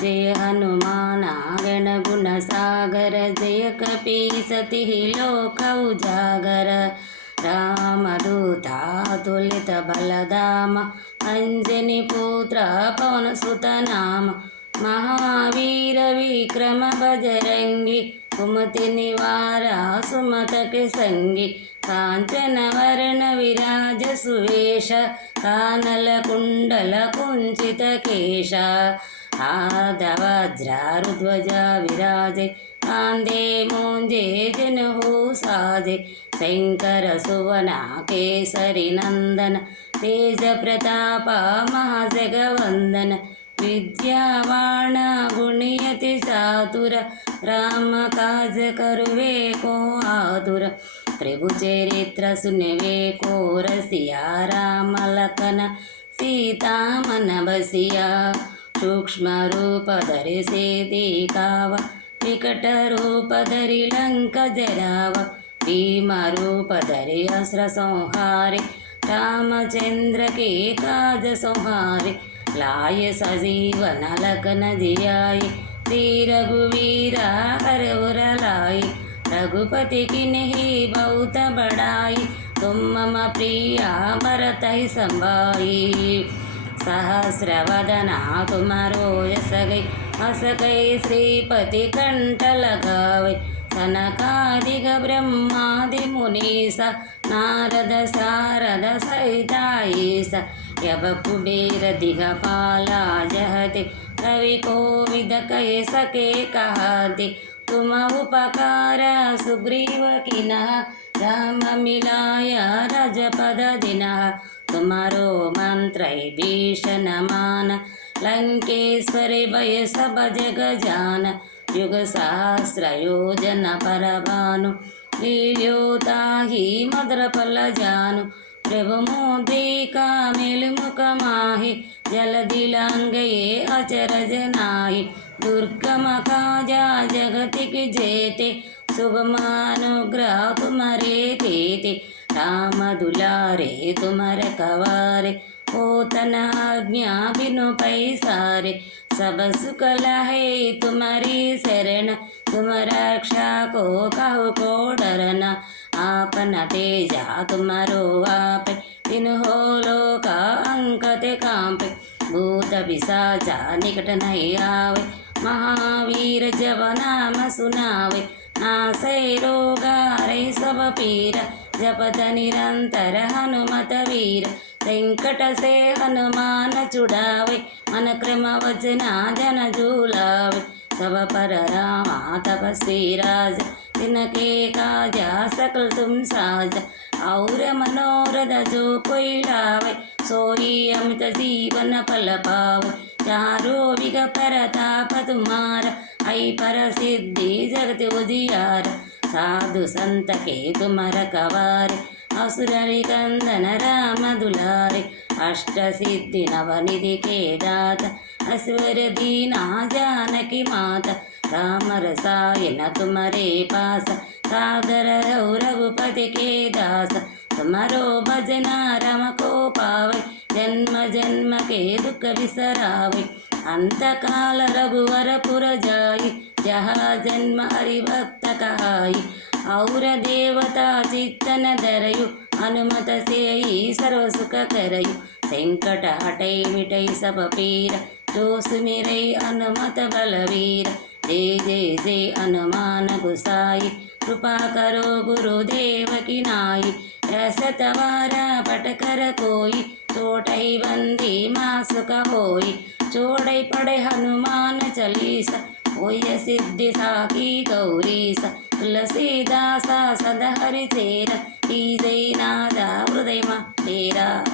जय हनुमान गण गुण सागर, जय कपीसति लोक उजागर। रामदूता तुलित बलधाम, अंजनी पुत्र पवन सुत नाम। महावीर विक्रम बजरंगी, कुमति निवार सुमत के संगी। कांचन वर्ण विराज सुवेश, कानल कुंडल कुंचित केश। आदवज्रारुध्वजा विराजे, कांधे मोंजे जनेऊ साजे। शंकर सुवन केसरी नंदन, तेज प्रताप महाजगवंदन। विद्यावान गुणयति चातुर, राम काज करुवे को आतुर। प्रभु चरित्र सुनवे को रसिया, राम लखन सीता मन बसिया। सूक्ष्म रूप धरि सिद्धि दिखावा, विकट रूप धरि लंक जरावा। भीम रूप धरि असुर संहारे, रामचंद्र के काज संहारे। लाए सजीवन लखन जियाए, श्री रघुवीर हर उर लाए। रघुपति किन्ही बहुत बड़ाई, तुम मम प्रिया भरत संभाई। सहस्रवदना तुमरो यस गई, हस गई श्रीपति कंठ लगावे। सनकादिक ब्रह्मादि मुनीसा, नारद सारद सहिता ईसा। यब कुबेर दिगपाला जहते, कवि कोविद कह सके कहते। तुम उपकार सुग्रीव कीन्हा, राम मिलाय राजपद दीन्हा। तुम्हारो मंत्र भीषण मान, लंकेश्वरी भय सब जग जान। युग सहस्र योजन पर भानु, लील्योताहि मधुर फल जानु। प्रभु मुद्रिका मेलमुख माहि, जलधि लांघये अचरज नाहि। दुर्गम काजा जगति के जेते, शुभम अनुग्रह तुम्हारे तेते। राम दुलारे तुमर कवारे, होतन आज्ञा बिनु पैसारे। सब सुख लहे तुम्हारी शरण, तुम रक्षा को कहो को डरना। आपन तेजा तुम्हारो आपे, तिन्हो लोका अंकत कांपे। भूत पिशाच निकट नहीं आवे, महावीर जब नाम सुनावे। नासै रोग हरै सब पीरा, जपत निरंतर हनुमत वीर। संकट से हनुमान छुड़ावे, मन क्रम वचना जन झूलावे। सब पर रामा तपस्वी राज, तिनके काजा सकल तुम साजा। और मनोरथ जो कोई लावे, सोई अमित जीवन फल पावे। चारों विघ परताप तुम्हारा, आई पर सिद्धि जगत उजियार। साधु संत के तुम रखवारे, असुर कंदन राम दुलारे। अष्ट सिद्धि नवनिधि के दाता, असवर दीना जानकी माता। राम रसायन तुम्हारे पास, सादर हो रघुपति के दास। तुम्हारो भजना राम को पावे, जन्म जन्म के दुख बिसरावे। अंत काल रघुवर पुर जाई, जहाँ जन्म हरिभक्त कहाई। और देवता चित्तन धरयु, हनुमत से सर्व सुख करयु। संकट हटै मिटै सब पीरा, जो सुमिरै हनुमत बलवीर। जय जय जय हनुमान गोसाई, कृपा करो गुरुदेव की नाई। रसत वारा पट कर कोई, छोटै बंदी मासुक होई। छोड़ै पड़े हनुमान चालीसा, होय सिद्धि साकी गौरीसा। तुलसीदासा सदा हरि चेरा, कीजै नादा हृदय तेरा।